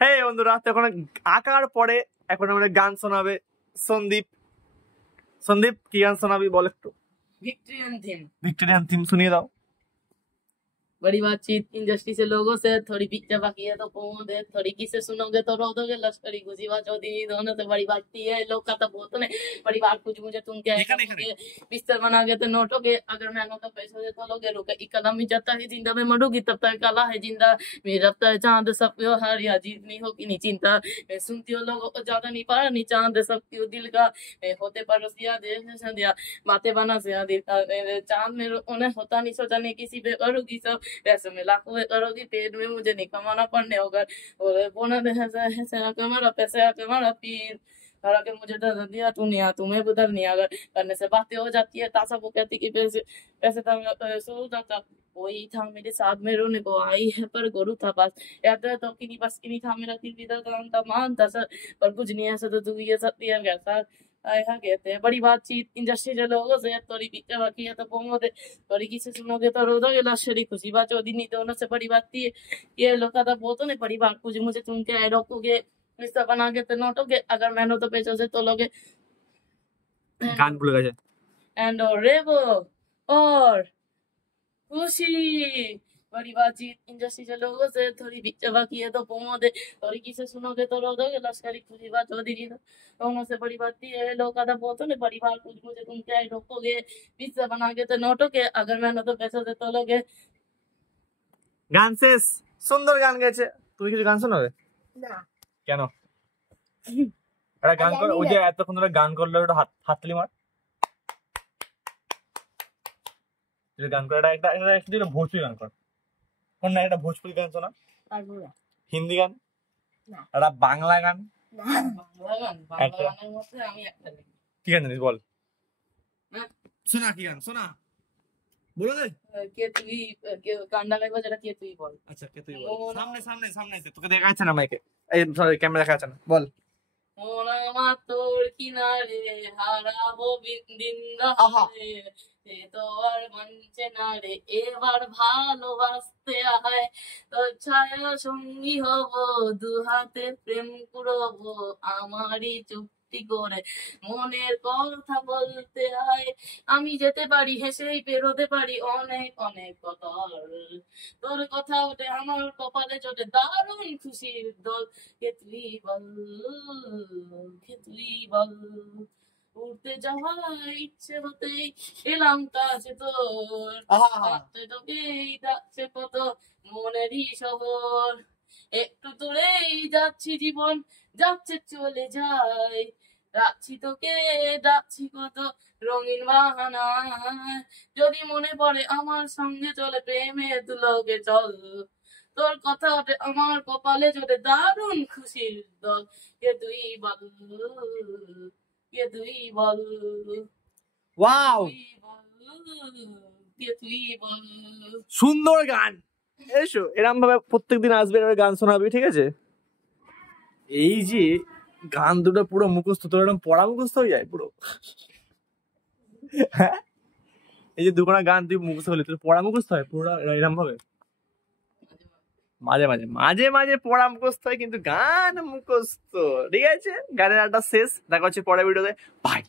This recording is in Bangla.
হে বন্ধুরা, এখন আঁকার পরে এখন আমাদের গান শোনাবে সন্দীপ। সন্দীপ, কি গান শোনাবি বল একটু? ভিক্টোরিয়ান থিম শুনিয়ে দাও। बड़ी बातचीत इंडस्ट्री से लोगों से, थोड़ी पिक्चर बाकी है तो पोंद है, थोड़ी किसे सुनोगे तो रो दोगे, लश्करी गुजीबा चौधरी दोनों से बड़ी बातती है। लोग का तो बहुत ने बड़ी बात कुछ मुझे तुम क्या बिस्तर बना के तो नोटोगे, अगर मैं तो पैसे दे तो लोगे। रुके एक कदम ही जाता है जिंदा में मरूंगी तब तक काला है जिंदा मेरा रफ्ता है चांद सब हार या जीत नहीं होगी नहीं चिंता। मैं सुनती हूँ लोगों को ज्यादा नहीं पा नहीं चांद सकती हूँ दिल का। मैं होते पर रसिया देश संध्या बातें बना से दिल का चांद में उन्हें होता नहीं सोचा नहीं किसी पे करूंगी सब पैसे में लाखों में करोगी पेट में मुझे नहीं कमाना पड़ने होगा। और बोना कमारा पैसे कमारा पीर हरा के मुझे डर दिया तू नहीं आ तुम्हें उधर नहीं अगर करने से बातें हो जाती है। तासा वो कहती कि पैसे पैसे सो जाता वही था मेरे साथ में रोने को आई है पर गोरू था पास याद है तो कि नहीं बस की नहीं था मेरा दिल इधर था मान था सर पर कुछ नहीं ऐसा तो तू ये सब दिया कैसा आया कहते हैं। बड़ी बातचीत इंडस्ट्री के लोगों से, थोड़ी पिक्चर बाकी है तो पोंगे, थोड़ी किसी सुनोगे तो रो दोगे, लश्करी खुशी बात चौधरी नहीं दोनों से बड़ी बात थी ये लोग का तो बहुत नहीं बड़ी बात कुछ मुझे तुम क्या रोकोगे रिश्ता बना के तो नोटोगे, अगर मैंने तो पैसों से तो लोगे গান ভুলে গেছে। एंड रेवो और खुशी बड़ी बातचीत इंडस्ट्री के लोगों से, थोड़ी पिक्चर बाकी है तो पोंगे, थोड़ी किसे सुनोगे तो रो दोगे, लश्करी खुशी बात चौधरी दोनों से बड़ी बात थी है। लोग का तो बहुत नहीं बड़ी बात कुछ मुझे तुम क्या रोकोगे पिज्जा बना के तो नोटोगे, अगर मैंने तो पैसों से तो लोगे। গান শেষ। সুন্দর গান গেছে। তুমি কিছু গান শোনাবে না? কেন? একটা গান কর। ওই যে এতক্ষণ ধরে গান করলো ওটা হাততালি মার। এটা গান কর। একটা ভোজপুরি গান কর। কোন না একটা ভোজপুরি গান শোনা? হিন্দি গান? না। একটা বাংলা গান? না। বাংলা গানের মধ্যে আমি একটা লিখি। কি গান জানিস বল? শোনা কি গান শোনা বলো দে। কে তুই কে গানটা গাইবো যেটা কে তুই বল। আচ্ছা কে তুই বল। সামনে সামনে সামনে এসে তোকে দেখা যাচ্ছে না মাইকে। এই সরি ক্যামেরা দেখা যাচ্ছে না। বল। মোরা মা তোর কিনারে হারাবো দিন রাতে এ তো আর মানছে না রে এবার ভালোবাসতে আয় তোর ছায়া সঙ্গী হব দু হাতে প্রেম কুড়বো আমারই চুক্তি করে মনের কথা বলতে আয় আমি যেতে পারি হেসেই পেরোতে পারি অনেক অনেক কথা তোর কথা ওঠে আমার কপালে চটে দারুণ খুশির দল কে তুই বল কে তুই বল উড়তে যাওয়ার ইচ্ছে হতেই এলাম কাছে তোর তোকেই যাচ্ছে কত মনেরই শহর একটু দূরেই যাচ্ছি জীবন যাচ্ছে চলে যায় যাচ্ছি তোকে যাচ্ছি কত রঙিন বাহানায় যদি মনে পড়ে আমার সঙ্গে চলে প্রেমের দুলোকে চল তোর কথা ওঠে আমার কপালে চলে দারুণ খুশির দল কে তুই বল কে তুই বল ওয়াও কে তুই বল সুন্দর গান। এসো এরকম ভাবে প্রত্যেকদিন আসবে গান শোনাবি ঠিক আছে? এই যে গান দুটো পুরো মুখস্থ তোর এরকম পড়া মুখস্থ হয়ে যায় পুরো। হ্যাঁ এই যে দুখানা গান তুই মুখস্থ হলি তোর পড়া মুখস্থ হয় পুরো এরকম ভাবে? মাঝে মাঝে মাঝে মাঝে পড়া মুখস্থ হয় কিন্তু গান মুখস্থ। ঠিক আছে গানের আড্ডা শেষ। দেখা হচ্ছে পরের ভিডিওতে। বাই।